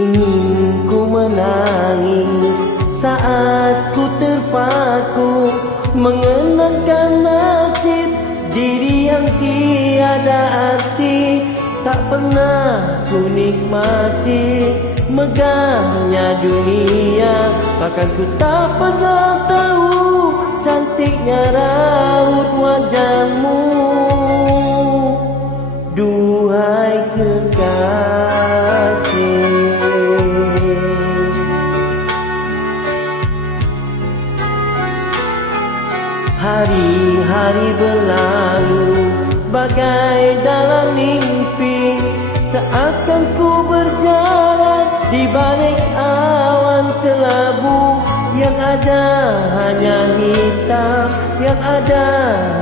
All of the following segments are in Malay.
Ingin ku menangis saat ku terpaku mengenangkan nasib diri yang tiada arti. Tak pernah ku nikmati megahnya dunia, bahkan ku tak pernah tahu cantiknya raut wajahmu. Duhai kekasih, hari-hari berlalu bagai dalam mimpi, seakan ku berjalan di balik awan kelabu. Yang ada hanya hitam, yang ada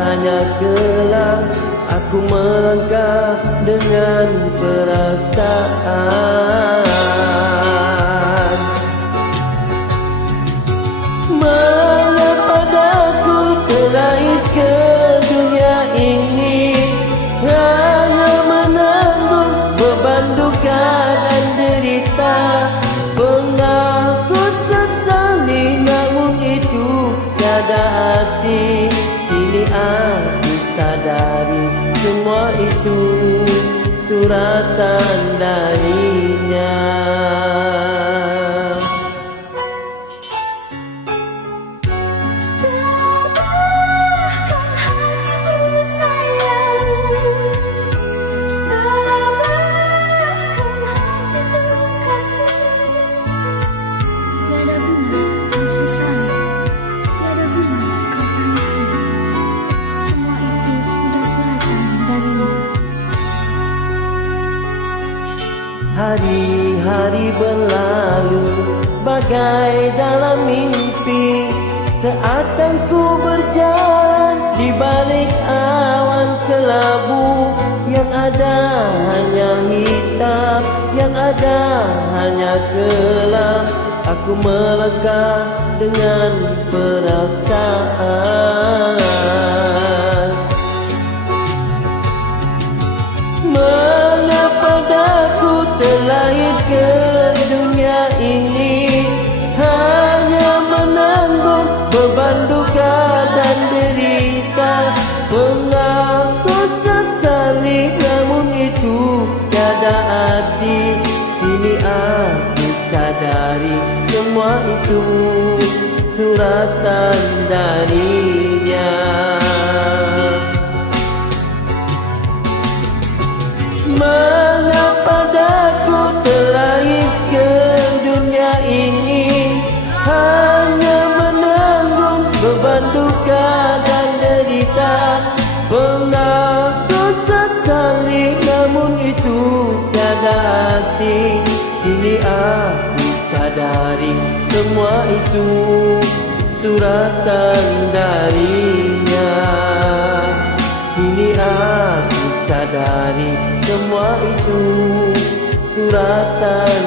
hanya gelap. Aku melangkah dengan perasaan. Mengapa aku terlahir ke dunia ini, hanya menanggung beban duka dan derita. Pernah ku sesali, namun itu tiada arti. Kini aku sadari semua itu suratan darinya. Hari-hari berlalu bagai dalam mimpi, seakan ku berjalan di balik awan kelabu. Yang ada hanya hitam, yang ada hanya gelap. Aku melangkah dengan perasaan. Mengapa aku terlahir ke dunia ini, hanya menanggung beban duka dan derita. Pernah ku sesali, namun itu tiada arti. Kini aku sadari semua itu suratan darinya. Mengapa aku terlahir ke dunia ini, hanya menanggung beban duka dan derita. Pernah ku sesali, namun itu tiada arti. Kini aku sadari semua itu suratan darinya. Kini aku sadari semua itu suratan